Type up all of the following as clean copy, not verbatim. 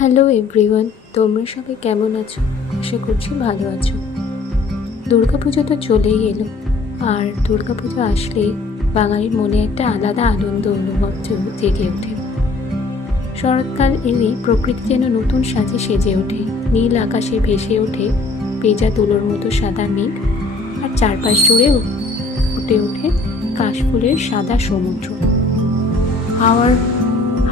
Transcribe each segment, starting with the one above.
Hello everyone, তোমরা সবাই কেমন আছো? আশা করছি ভালো আছো। দুর্গাপুজো তো চলেই এলো, আর দুর্গাপুজো আসলেই বাঙালির মনে একটা আলাদা আনন্দ অনুভব জেগে ওঠে। শরৎকাল এলেই প্রকৃতি যেন নতুন সাজে সেজে ওঠে। নীল আকাশে ভেসে ওঠে পেঁজা তুলোর মতো সাদা মেঘ, আর চারপাশ জুড়েও ফুটে ওঠে কাশফুলের সাদা সমুদ্র। হাওয়ার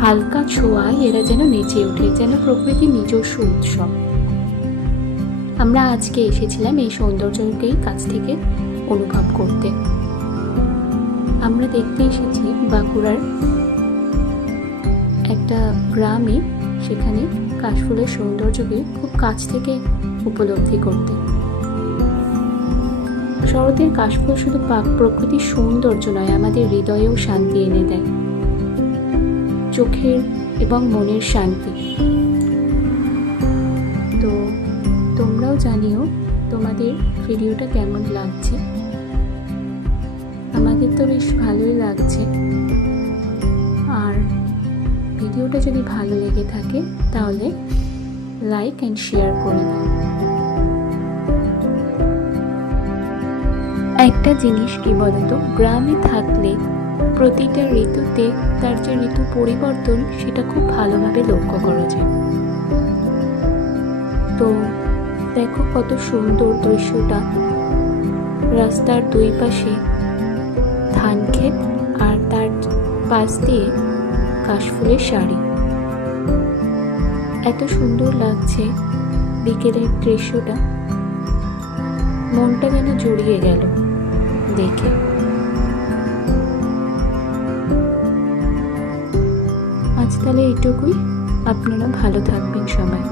হালকা ছোঁয়ায় এরা যেন নেচে ওঠে, যেন প্রকৃতির নিজস্ব উৎসব। আমরা আজকে এসেছিলাম এই সৌন্দর্যকেই কাছ থেকে অনুভব করতে। আমরা দেখতে এসেছি বাঁকুড়ার একটা গ্রামে, সেখানে কাশফুলের সৌন্দর্যকে খুব কাছ থেকে উপলব্ধি করতে। শরতের কাশফুল শুধু প্রকৃতির সৌন্দর্য নয়, আমাদের হৃদয়েও শান্তি এনে দেয়, চোখের এবং মনের শান্তি। তো তোমরাও জানিও তোমাদের ভিডিওটা কেমন লাগছে। আমাদের তো বেশ ভালোই লাগছে। আর ভিডিওটা যদি ভালো লেগে থাকে তাহলে লাইক অ্যান্ড শেয়ার করে দাও। একটা জিনিস কি বলতো, গ্রামে থাকলে প্রতিটা ঋতুতে তার যে ঋতু পরিবর্তন সেটা খুব ভালোভাবে লক্ষ্য করা যায়। তো দেখো কত সুন্দর দৃশ্যটা, রাস্তার দুই পাশে ধান ক্ষেত আর তার পাশ দিয়ে কাশফুলের শাড়ি। এত সুন্দর লাগছে বিকেলের দৃশ্যটা, মনটা যেন জুড়িয়ে গেল দেখে। আজ তাহলে এইটুকুই। আপনারা ভালো থাকবেন সবাই।